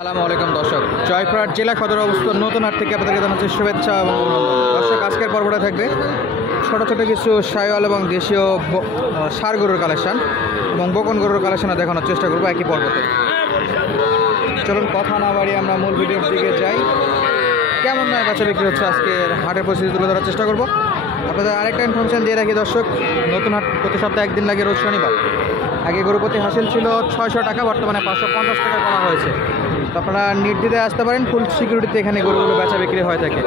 আসসালামু আলাইকুম দর্শক, জয়পুরহাট জেলা সদর অবস্থিত নতুন হাট থেকে আপনাদেরকে জানাচ্ছি শুভেচ্ছা এবং অভিনন্দন। দর্শক, আজকের পর্বটা থাকবে ছোট ছোট কিছু শাহিওয়াল এবং দেশীয় ষাঁড় গরুর কালেকশন এবং বকন গরুর কালেকশন দেখানোর চেষ্টা করবো একই পর্বতে। চলুন কথা না বাড়িয়ে আমরা মূল ভিডিওর দিকে যাই। কেমন নয় বেচা বিক্রি হচ্ছে আজকের হাটের পরিস্থিতি তুলে ধরার চেষ্টা করবো। আপনাদের আরেকটা ইনফরমেশন দিয়ে রাখি দর্শক, নতুন হাট প্রতি সপ্তাহে একদিন লাগে, রোজ শনিবার। আগে গরু প্রতি হাসিল ছিল 600 টাকা, বর্তমানে 550 টাকা করা হয়েছে। তো আপনারা নির্দ্বিধায় আসতে পারেন, ফুল সিকিউরিটিতে এখানে গরুগুলো বেচা বিক্রি হয়ে থাকে,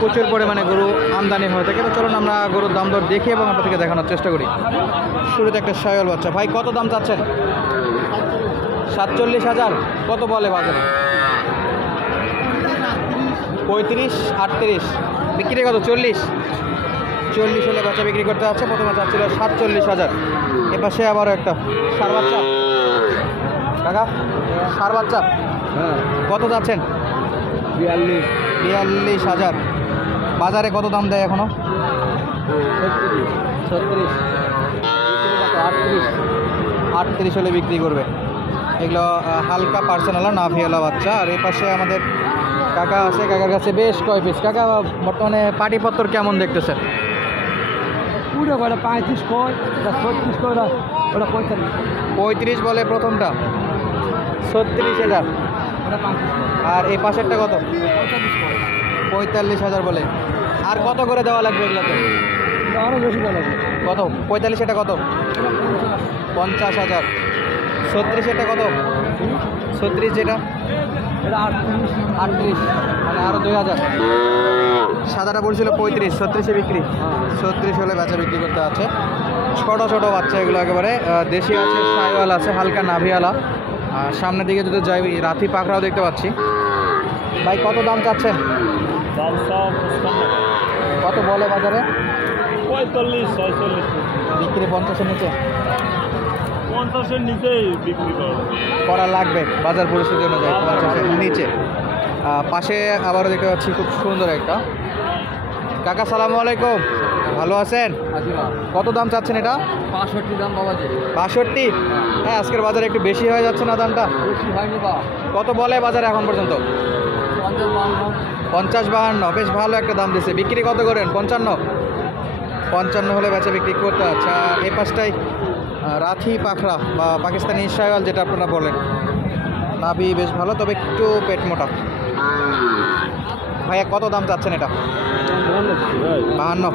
প্রচুর পরিমাণে গরু আমদানি হয়ে থাকে। তো চলুন আমরা গরুর দাম দর দেখি এবং আপনাদেরকে দেখানোর চেষ্টা করি। শুরুতে একটা শাহিওয়াল বাচ্চা। ভাই কত দাম চাচ্ছেন? 47,000। কত বলে বাজারে? 35, 38। বিক্রি কত? 40 হলে বাচ্চা বিক্রি করতে যাচ্ছে। প্রথমে চাচ্ছিল 47,000। এপাশে আবারও একটা ষাঁড় বাচ্চা। কাকা, ষাঁড় বাচ্চা কত যাচ্ছেন? 42,000। বাজারে কত দাম দেয় এখনো? 36। 38 হলে বিক্রি করবে। এগুলো হালকা পার্সোনালা নাভিওয়ালা বাচ্চা। আর এই পাশে আমাদের কাকা আছে, কাকার কাছে বেশ কয় পিস। কাকা, বর্তমানে পাটিপত্তর কেমন দেখতেছেন? 35 কয়, 36 কয়, ওটা 35 বলে প্রথমটা, 36,000। আর এই পাশেরটা কত? 45,000 বলে। আর কত করে দেওয়া লাগবে এগুলোতে? আরও বেশি দেওয়া লাগবে। কত? 45 এটা কত? 50,000। 36 এটা কত? 36 যেটা, এটা 38, মানে আরও 2,000। সাদাটা পড়ছিল 35, 36-এ বিক্রি। 36 হলে বেচা বিক্রি করতে আছে। ছোট ছোট বাচ্চা এগুলো একেবারে দেশি আছে, শাহিওয়াল আছে, হালকা নাভিওয়ালা। আর সামনের দিকে যদি যাই, রাথি পাখরাও দেখতে পাচ্ছি। ভাই কত দাম চাচ্ছেন? কত বলে বাজারে? 45, 46। বিক্রি 50-এর নিচে? 50-এর নিচেই বিক্রি করা লাগবে বাজার পরিস্থিতি অনুযায়ী, 50-এর নিচে। পাশে আবারও দেখতে পাচ্ছি খুব সুন্দর একটা। কাকা, সালামু আলাইকুম, ভালো আছেন? কত দাম চাচ্ছেন এটা? 65 দাম বাবা। 65? হ্যাঁ, আজকের বাজারে একটু বেশি হয়ে যাচ্ছে না দামটা? বেশি হয়নি বা। কত বলে বাজারে এখন পর্যন্ত? 50-52। বেশ ভালো একটা দাম দিচ্ছে। বিক্রি কত করেন? 55 হলে বেচা বিক্রি করতে। আচ্ছা, এই পাশটাই রাথি পাখরা বা পাকিস্তানি শাহিওয়াল যেটা আপনারা বলেন। নাভি বেশ ভালো, তবে একটু পেট মোটা। ভাইয়া কত দাম চাচ্ছেন এটা? 52।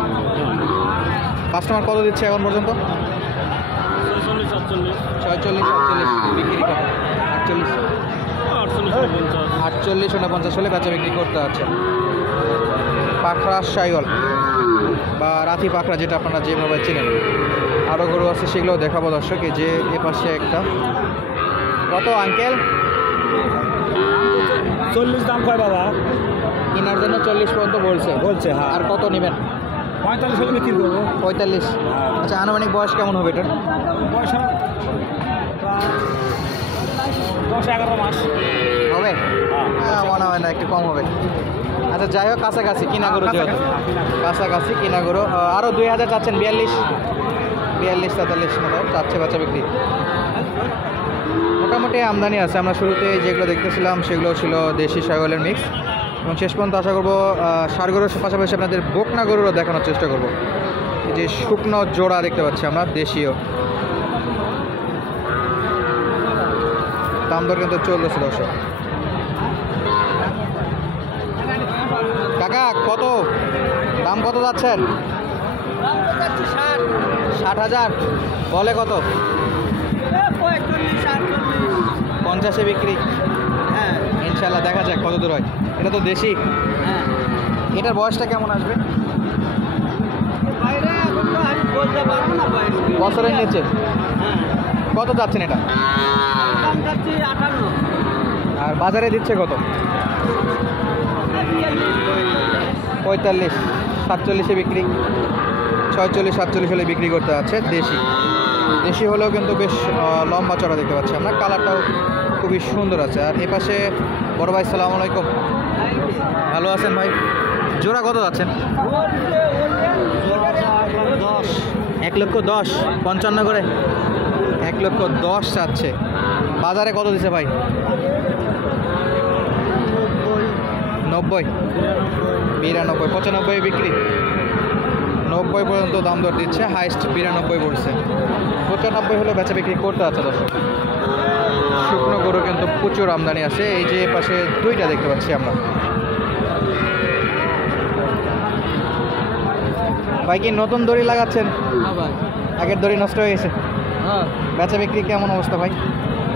কাস্টমার কত দিচ্ছে এখন পর্যন্ত? 46-47। বিক্রি কত? 48-49 হলে বেচা বিক্রি করতে আছে। পাখরা শাহিওয়াল বা রাথি পাখরা যেটা আপনারা যেভাবে চিনেন। আরও গরু আছে, সেগুলোও দেখাবো দর্শক। এই যে এ পাশে একটা। কত আঙ্কেল? 40 দাম কয় বাবা? কেনার জন্য 40 পর্যন্ত বলছে। হ্যাঁ। আর কত নেবেন? 45 হলে বিক্রি করবো। 45। আচ্ছা, আনুমানিক বয়স কেমন হবে এটার? বয়স 10-11 মাস হবে? হ্যাঁ, মনে হয় না, একটু কম হবে। আচ্ছা, যাই হোক, কাছাকাছি কিনা গরু, যেহেতু কাছাকাছি কিনা গরু। আরও 2,000 চাচ্ছেন? 42-43 মতো চাচ্ছে বেচা বিক্রি। মোটামুটি আমদানি আছে। আমরা শুরুতে যেগুলো দেখতেছিলাম সেগুলো ছিল দেশি শাহিওয়ালের মিক্স, এবং শেষ পর্যন্ত আশা করবো ষাঁড় গরুর পাশাপাশি আপনাদের বকনা গরুরও দেখানোর চেষ্টা করব। এই যে শুকনো জোড়া দেখতে পাচ্ছি আমরা, দেশীয়। দাম দর কিন্তু চলতেছে দর্শক। কাকা, কত দাম? কত যাচ্ছেন? 60,000 বলে। কত? 50-এ বিক্রি। হ্যাঁ, ইনশাল্লাহ দেখা যাক কত দূর হয়। এটা তো দেশি। হ্যাঁ। এটার বয়সটা কেমন আসবে? বছরের নিচে। কত যাচ্ছেন এটা? দাম যাচ্ছে 58। আর বাজারে দিচ্ছে কত? 45, 47-এ বিক্রি। 46-47 হলে বিক্রি করতে আছে। দেশি হলেও কিন্তু বেশ লম্বা চড়া দেখতে পাচ্ছি আমরা। কালারটাও খুবই সুন্দর আছে। আর এ পাশে বড় ভাই, সালাম আলাইকুম, ভালো আছেন ভাই? জোড়া কত যাচ্ছেন? 1,10,000। 55 করে। 1,10,000 চাচ্ছে। বাজারে কত দিছে ভাই? 90, 92, 95 বিক্রি, 90 পর্যন্ত দাম দর দিচ্ছে, হাইস্ট 92 পড়ছে, 95 হলে বেচা বিক্রি করতে আছে দর্শক। শুকনো গরু কিন্তু প্রচুর আমদানি আছে। এই যে পাশে দুইটা দেখতে পাচ্ছি আমরা। ভাই কি নতুন দড়ি লাগাচ্ছেন? হ্যাঁ ভাই। আগের দড়ি নষ্ট হয়ে গেছে। হ্যাঁ, বেচা বিক্রি কেমন অবস্থা ভাই?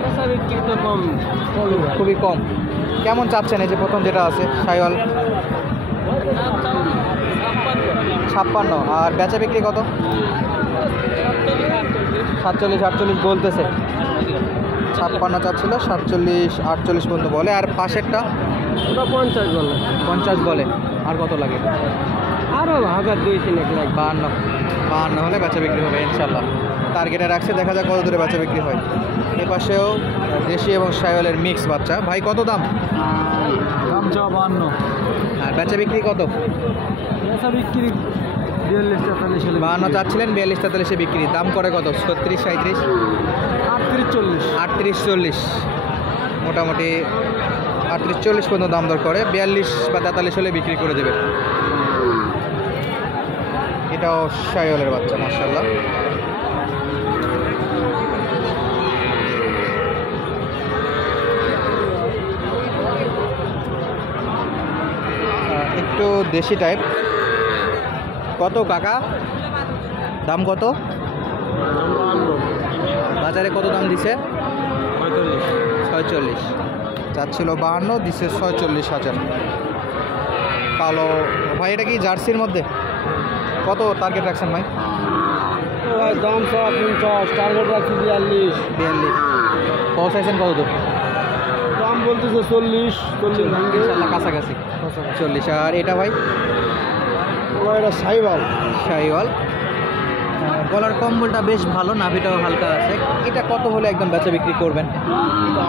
বেচা বিক্রি তো কম, খুবই কম। কেমন চাচ্ছেন এই যে প্রথম যেটা আছে সাইওয়াল? 56। আর বেচা বিক্রি কত? 47, 48 বলতেছে। 56 চাচ্ছিল, 47, 48 পর্যন্ত বলে। আর পাশেরটা ওটা 50 বলে। 50 বলে। আর কত লাগে? আরও 1000-2-3 লাগে। 52 হলে বেচা বিক্রি হবে ইনশাল্লাহ। টার্গেটে রাখছে, দেখা যাক কত দূরে বেচা বিক্রি হয়। এ পাশেও দেশি এবং সাইওয়ালের মিক্স বাচ্চা। ভাই কত দাম? দাম চাওয়া 52। আর বেচা বিক্রি কত? বেচা বিক্রি 42-43 হলে। 52 চাচ্ছিলেন, 42-43 বিক্রি। দাম করে কত? 36, 37, 38-40। 38-40, মোটামুটি 38-40 পর্যন্ত দাম দর করে। 42 বা 43 হলে বিক্রি করে দেবে। এটাও সাইওয়ালের বাচ্চা মাশাআল্লাহ। একটু দেশি টাইপ। কত কাকা? দাম কত? বাজারে কত দাম দিছে? 46। চাচ্ছিল 52, দিছে 46,000। কালো ভাই, এটা কি জার্সির মধ্যে? কত টার্গেট রাখছেন ভাই? দাম চাওয়া 50, টার্গেট রাখছি 42। 42 পৌঁছাইছেন কত দূর? দাম বলতেছে 40 ভাঙবে। ইনশাআল্লাহ কাছাকাছি 40। আর এটা ভাই? এটা সাইওয়াল। শাহিওয়াল। গলার কম্বলটা বেশ ভালো, নাভিটাও হালকা আছে। এটা কত হলে একদম বেচা বিক্রি করবেন?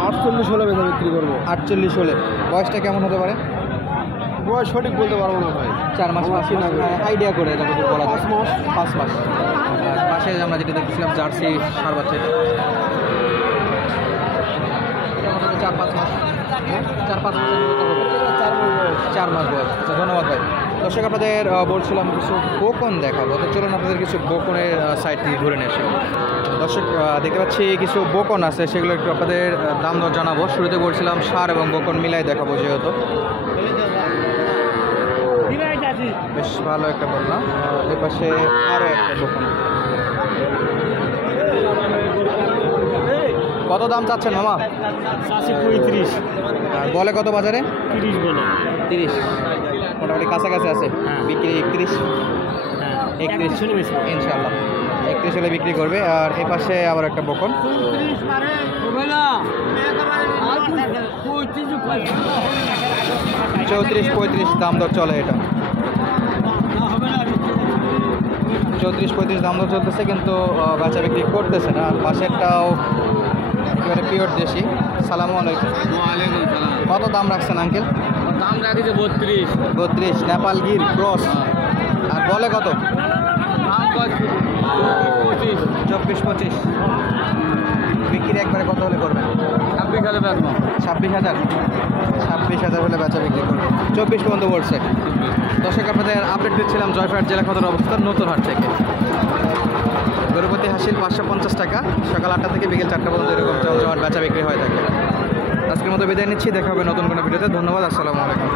48 হলে বেচা বিক্রি করবো। 48 হলে। বয়সটা কেমন হতে পারে? বয়স সঠিক বলতে পারবো না ভাই। 4 মাস, 5 মাস আইডিয়া করে যতটুকু বলা যায়। 5 মাস। 5 মাস। আর পাশে আমরা যেটা দেখছিলাম জার্সি ষাঁড় বাচ্চা, এটা মোটামুটি 4-5 মাস। 4-5 মাসের মতো হবে। 4 মাস বয়স। আচ্ছা, ধন্যবাদ ভাই। দর্শক, আপনাদের বলছিলাম কিছু বকন দেখাবো, তো চলুন আপনাদের কিছু বকনের সাইড থেকে ঘুরে নিয়ে আসি। দর্শক, দেখতে পাচ্ছি কিছু বকন আছে, সেগুলো একটু আপনাদের দাম দর জানাবো। শুরুতে বলছিলাম ষাঁড় এবং বকন মিলাই দেখাবো, যেহেতু বেশ ভালো একটা বকনা। এর পাশে আরও একটা বকন। কত দাম চাচ্ছেন মামা? 35। আর বলে কত বাজারে? 30 বলে। 30, মোটামুটি কাছাকাছি আছে। বিক্রি 31, 31 ইনশাল্লাহ 31 হলে বিক্রি করবে। আর এ পাশে আবার একটা বকন। 34-35 দাম দর চলে। এটা 34-35 দাম দর চলতেছে, কিন্তু বাচ্চা বিক্রি করতেছে না। আর পাশেরটাও একেবারে পিওর দেশি। সালামু আলাইকুম। ওয়ালাইকুম সালাম। কত দাম রাখছেন আঙ্কেল? দাম রাখিছে 32। 32 নেপাল গির ক্রস। আর বলে কত? দাম 25। 24-25 বিক্রি একবারে কত হলে করবেন? 26 হলে বেচবো। 26,000। 26,000 হলে বেচা বিক্রি করবে। 24 পর্যন্ত পড়ছে। দর্শক, আপনাদের আপডেট দিচ্ছিলাম জয়পুরহাট জেলা সদর অবস্থান নতুন হাট থেকে। গরুপতি হাসিল 550 টাকা। সকাল 8টা থেকে বিকেল 4টা পর্যন্ত এরকম জমজমাট বেচা বিক্রি হয়ে থাকে। আজকের মতো বিদায় নিচ্ছি, দেখা হবে নতুন কোনো ভিডিওতে। ধন্যবাদ, আসসালামু আলাইকুম।